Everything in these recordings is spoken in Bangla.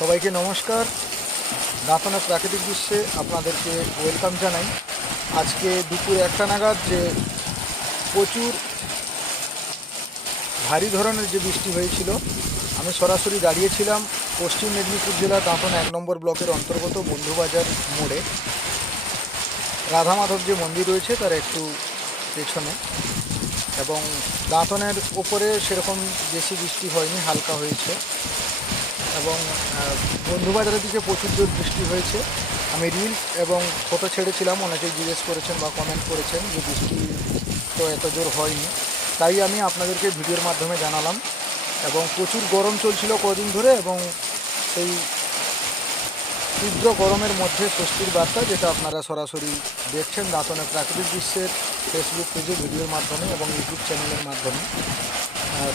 সবাইকে নমস্কার। দাঁতনের প্রাকৃতিক দৃশ্যে আপনাদেরকে ওয়েলকাম জানাই। আজকে দুপুর 1টা নাগাদ যে প্রচুর ভারী ধরনের যে বৃষ্টি হয়েছিল, আমি সরাসরি দাঁড়িয়েছিলাম পশ্চিম মেদিনীপুর জেলার দাঁতন 1 নম্বর ব্লকের অন্তর্গত বন্ধুবাজার মোড়ে। রাধা মাধব যে মন্দির রয়েছে তার একটু পেছনে, এবং দাঁতনের ওপরে সেরকম বেশি বৃষ্টি হয়নি, হালকা হয়েছে। এবং বন্ধুবাজারের দিকে প্রচুর জোর বৃষ্টি হয়েছে। আমি রিল এবং ফটো ছেড়েছিলাম, অনেকেই জিজ্ঞেস করেছেন বা কমেন্ট করেছেন যে বৃষ্টি তো এত জোর হয়নি, তাই আমি আপনাদেরকে ভিডিওর মাধ্যমে জানালাম। এবং প্রচুর গরম চলছিল কদিন ধরে, এবং সেই তীব্র গরমের মধ্যে স্বস্তির বার্তা, যেটা আপনারা সরাসরি দেখছেন দাঁতনের প্রাকৃতিক দৃশ্যের ফেসবুক পেজে ভিডিওর মাধ্যমে এবং ইউটিউব চ্যানেলের মাধ্যমে।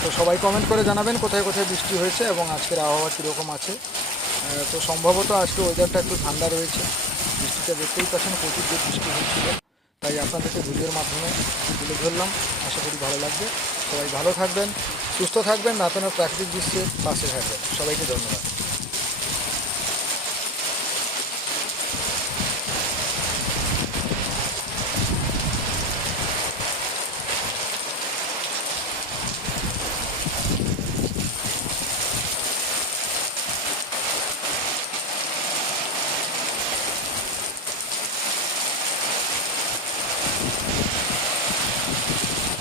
তো সবাই কমেন্ট করে জানাবেন কোথায় কোথায় বৃষ্টি হয়েছে এবং আজকের আবহাওয়া কীরকম আছে। তো সম্ভবত আজকে ওয়েদারটা একটু ঠান্ডা রয়েছে। বৃষ্টিটা দেখতেই পাচ্ছেন, প্রচুর যে বৃষ্টি হচ্ছিল, তাই আপনাদেরকে ভিডিওর মাধ্যমে তুলে ধরলাম। আশা করি ভালো লাগবে। সবাই ভালো থাকবেন, সুস্থ থাকবেন, দাঁতনের প্রাকৃতিক দৃশ্যের পাশে থাকবেন। সবাইকে ধন্যবাদ।